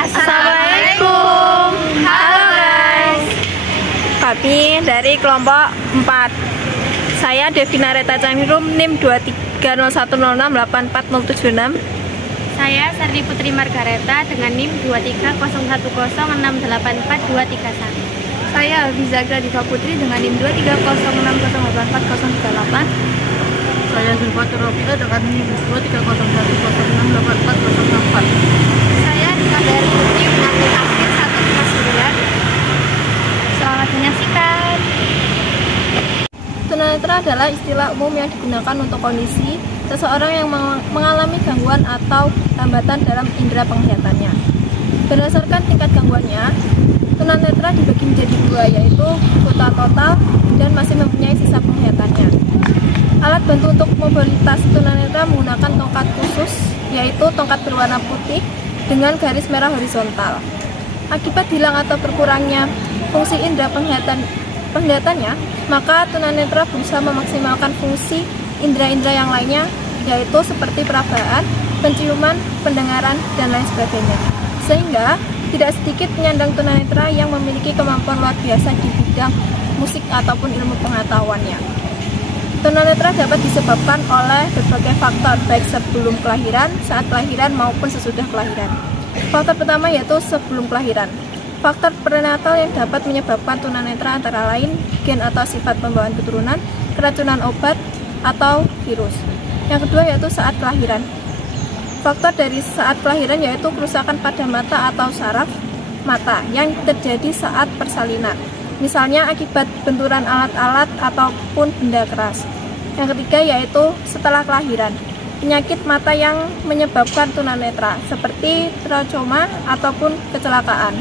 Assalamualaikum. Halo guys. Kami dari kelompok 4. Saya Devina Reta Camirum, NIM 2301068476. Saya Sardi Putri Margareta dengan NIM 23010684231. Saya Alfizagra Diva Putri dengan NIM 23060844038. Saya Zulfatur Rofiqa dengan NIM 23010684064. Saya Rika dari Putri Mengakhir Akhir 139. Selamat menyaksikan. Tunanetra adalah istilah umum yang digunakan untuk kondisi seseorang yang mengalami gangguan atau hambatan dalam indera penglihatannya. Berdasarkan tingkat gangguannya, tunanetra dibagi menjadi dua, yaitu buta total dan masih mempunyai sisa penglihatannya. Alat bantu untuk mobilitas tunanetra menggunakan tongkat khusus, yaitu tongkat berwarna putih dengan garis merah horizontal. Akibat hilang atau berkurangnya fungsi indera penglihatannya, maka tunanetra berusaha memaksimalkan fungsi indera-indera yang lainnya, yaitu seperti perabaan, penciuman, pendengaran, dan lain sebagainya. Sehingga tidak sedikit penyandang tunanetra yang memiliki kemampuan luar biasa di bidang musik ataupun ilmu pengetahuannya. Tunanetra dapat disebabkan oleh berbagai faktor, baik sebelum kelahiran, saat kelahiran, maupun sesudah kelahiran. Faktor pertama yaitu sebelum kelahiran. Faktor prenatal yang dapat menyebabkan tunanetra antara lain gen atau sifat pembawaan keturunan, keracunan obat, atau virus. Yang kedua yaitu saat kelahiran. Faktor dari saat kelahiran yaitu kerusakan pada mata atau saraf mata yang terjadi saat persalinan, misalnya akibat benturan alat-alat ataupun benda keras. Yang ketiga yaitu setelah kelahiran, penyakit mata yang menyebabkan tunanetra seperti trauma ataupun kecelakaan.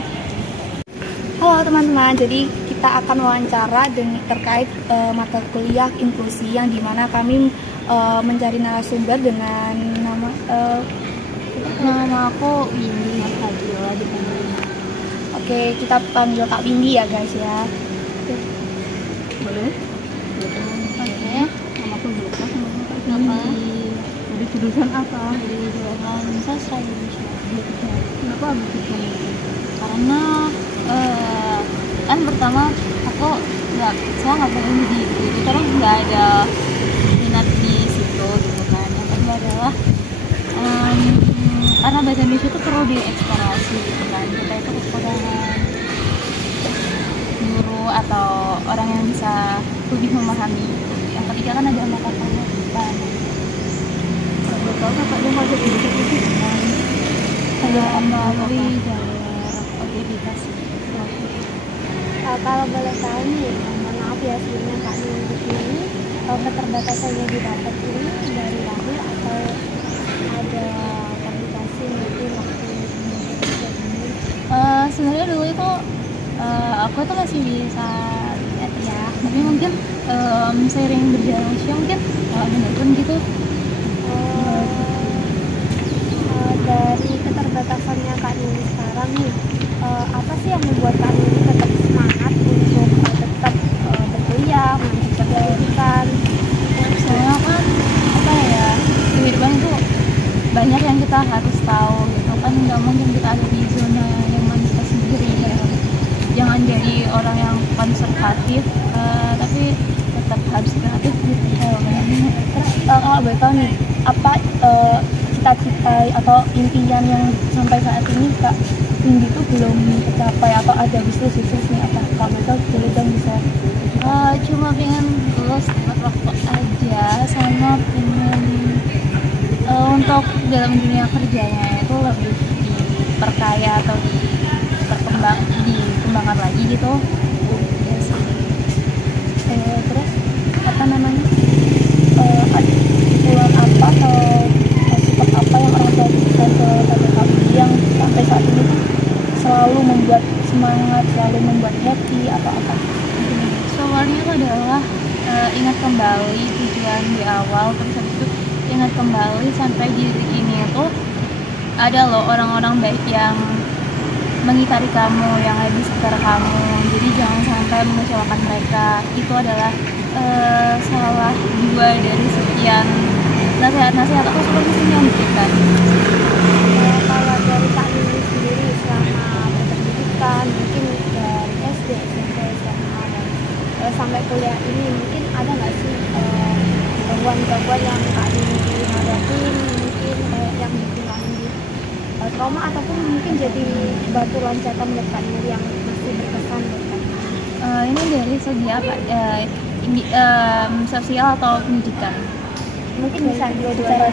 Halo teman-teman, jadi kita akan wawancara terkait mata kuliah inklusi yang dimana kami mencari narasumber dengan nama aku Windy Fadila dipanggil. Oke, kita panggil Kak Windy ya guys ya. Boleh? Oke, Nama aku Zulfa, nama Kak Windy. Dari jurusan apa? Dari jurusan sastra Indonesia. Kenapa ambil jurusan itu? Karena kan pertama saya nggak pengen di itu karena nggak ada minat di situ gitu kan. Yang kedua adalah karena bahasa Indonesia itu perlu dieksplorasi gitu kan. Kita itu kekurangan guru atau orang yang bisa lebih memahami. Yang ketiga kan ada mata kuliah kita. Kalau tahu kakaknya mau jadi jurusan itu kan? Ada melalui jalur aktivitas. Kalau boleh tahu nih, mohon maaf ya sebelumnya Kak Windy ini keterbatasannya didapat ini dari lahir atau ada komplikasi mungkin waktu ini? Sebenarnya dulu itu aku tuh masih bisa lihat ya, tapi mungkin seiring berjalan usia mungkin menurun gitu. Dari keterbatasannya Kak Windy sekarang nih, apa sih yang membuat Kak Windy tetap semangat untuk tetap berkuliah, melanjutkan pendidikan? Soalnya kan apa ya, kehidupan itu banyak yang kita harus tahu gitu kan, nggak mungkin kita ada di zona nyaman kita sendiri ya. Jangan konservatif, tapi tetap harus kreatif gitu. Terus kalau boleh tahu nih, apa cita-cita atau impian yang sampai saat ini Kak Windy itu belum tercapai atau ada bisnis nih apa? Kalau boleh tahu boleh dong bisa. Cuma pengen lulus tepat waktu aja, sama pengen untuk dalam dunia kerjanya itu lebih diperkaya atau dikembangkan lagi gitu. Ya sih. Terus apa namanya, keluar apa atau sifat apa yang orang tua berikan kepada kamu yang sampai saat ini tuh selalu membuat semangat, selalu membuat happy atau apa? Awalnya itu adalah ingat kembali tujuan di awal, terus habis itu ingat kembali sampai di detik ini itu ada loh orang-orang baik yang mengitari kamu, yang ada di sekitar kamu. Jadi jangan sampai mengecewakan mereka. Itu adalah salah dua dari sekian nasihat atau solusi yang diberikan. Kalau dari Kak Windy sendiri selama berpendidikan, mungkin dari SD, SMP, SMA dan sampai kuliah ini, mungkin ada nggak sih gangguan-gangguan yang Kak Windy hadapin, mungkin yang bikin Kak Windy trauma ataupun mungkin jadi batu loncatan buat Kak Windy yang masih berkesan buat Kak Windy? Ini dari segi apa? Sosial atau pendidikan? Mungkin bisa dua-duanya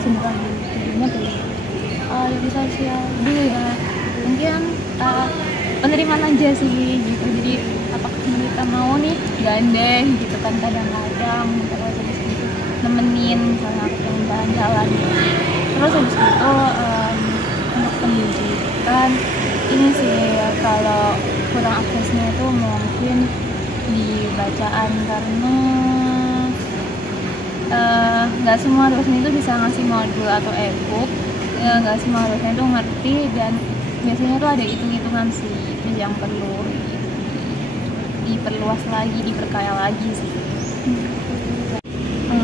Dari sosial dulu ya, mungkin penerimaan aja sih gitu. Jadi apakah mereka mau nih gandeng gitu kan, kadang-kadang terus habis itu nemenin misalnya aku pengen jalan-jalan gitu. Terus habis itu untuk pendidikan ini sih kalau kurang aksesnya itu mungkin di bacaan, karena nggak semua dosen itu bisa ngasih modul atau e-book, nggak semua dosen itu ngerti, dan biasanya tuh ada hitung-hitungan sih, itu yang perlu diperluas lagi, diperkaya lagi sih.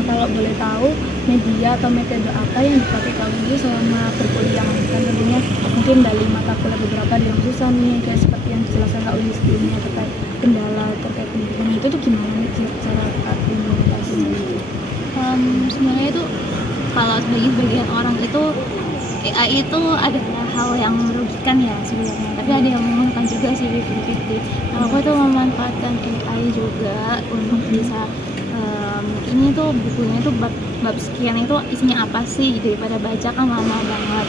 Kalau boleh tahu, media atau metode apa yang dipakai Kak Windy selama berkuliah? Kan tentunya mungkin dari mata kuliah beberapa ada yang susah nih, kayak seperti yang dijelaskan Kak Windy sebelumnya terkait kendala terkait pendidikan itu tuh gimana sih cara Kak Windy mengatasinya? Sebenarnya itu kalau bagi sebagian orang itu AI itu adalah hal yang merugikan ya sebenarnya, tapi ada yang menguntungkan juga sih gitu. Aku tuh memanfaatkan AI juga untuk bisa ini tuh bukunya tuh bab sekian itu isinya apa sih, daripada baca kan lama banget.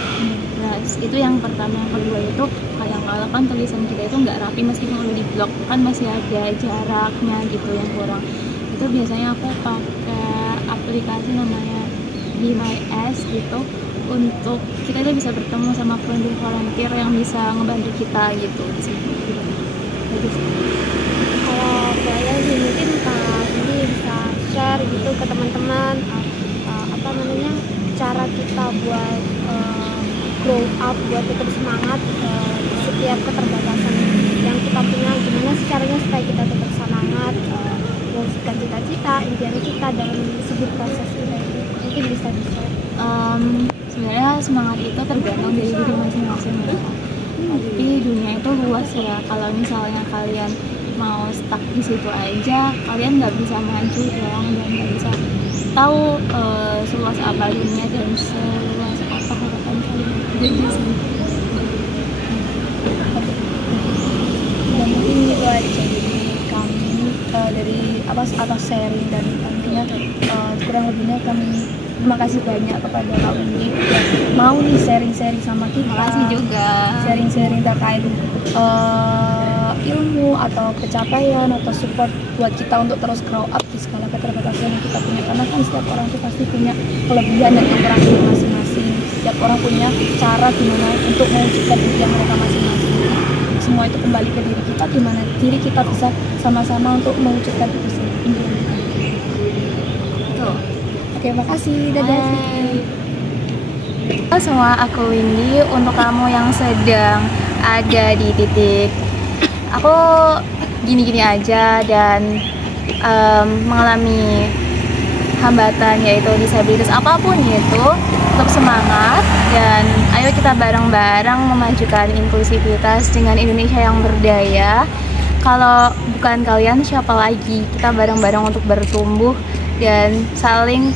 Nah itu yang pertama. Yang kedua itu kadang-kadang kan tulisan kita itu nggak rapi, meskipun udah di blog kan masih ada jaraknya gitu yang kurang. Itu biasanya aku pakai aplikasi namanya Be My Ass gitu, untuk kita bisa bertemu sama volunteer yang bisa ngebantu kita gitu di situ. Kalau saya sih mungkin ini bisa share gitu ke teman-teman apa namanya, cara kita buat grow up, buat tetap semangat di setiap keterbatasan yang kita punya. Gimana sih caranya supaya kita tetap semangat mewujudkan cita-cita, impian kita dalam segi proses kita ini? Mungkin bisa sebenarnya semangat itu tergantung dari diri masing-masing ya. Tapi dunia itu luas ya. Kalau misalnya kalian mau stuck di situ aja, kalian nggak bisa maju dong, dan nggak bisa tahu seluas apa dunia dan seluas apa harapan kalian. Jadi sih. Dan mungkin itu aja dari kami dari atas sharing dan tentunya kurang lebihnya kami terima kasih banyak kepada Kak Windy yang mau nih sharing-sharing sama kita. Terima kasih juga. Sharing-sharing terkait ilmu atau pencapaian atau support buat kita untuk terus grow up di segala keterbatasan yang kita punya. Karena kan setiap orang itu pasti punya kelebihan dan kekurangan masing-masing. Setiap orang punya cara gimana untuk mewujudkan impian mereka masing-masing. Semua itu kembali ke diri kita, gimana diri kita bisa sama-sama untuk mewujudkan itu impian kita. Oke, makasih. Dadah. Halo semua, aku Windy. Untuk kamu yang sedang ada di titik aku gini-gini aja dan mengalami hambatan yaitu disabilitas apapun itu, tetap semangat dan ayo kita bareng-bareng memajukan inklusivitas dengan Indonesia yang berdaya. Kalau bukan kalian siapa lagi? Kita bareng-bareng untuk bertumbuh dan saling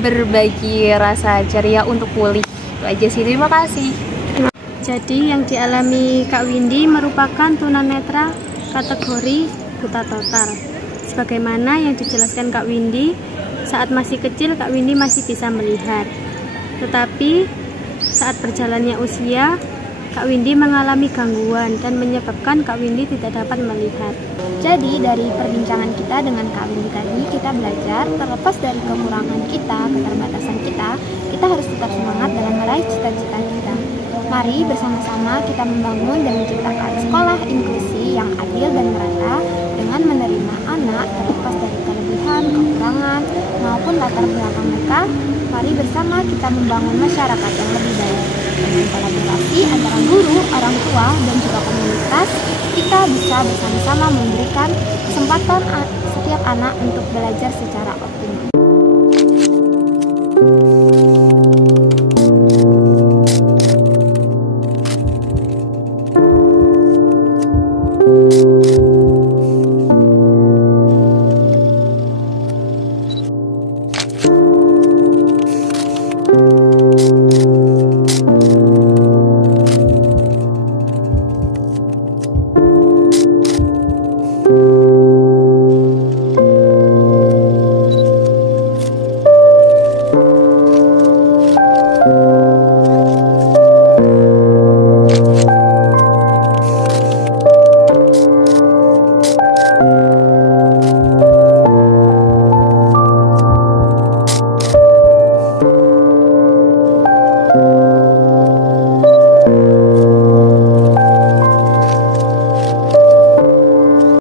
berbagi rasa ceria untuk pulih. Itu aja sih, terima kasih. Jadi yang dialami Kak Windy merupakan tunanetra kategori buta total. Sebagaimana yang dijelaskan Kak Windy, saat masih kecil Kak Windy masih bisa melihat. Tetapi saat berjalannya usia, Kak Windy mengalami gangguan dan menyebabkan Kak Windy tidak dapat melihat. Jadi dari perbincangan kita dengan Kak Windy tadi, kita belajar terlepas dari kekurangan kita, keterbatasan kita harus tetap semangat dalam meraih cita-cita kita. Mari bersama-sama kita membangun dan menciptakan sekolah inklusi yang adil dan merata dengan menerima anak terlepas dari kelebihan, kekurangan, maupun latar belakang mereka. Mari bersama kita membangun masyarakat yang lebih baik. Dengan kolaborasi antara guru, orang tua, dan juga komunitas, kita bisa bersama-sama memberikan kesempatan setiap anak untuk belajar secara optimal.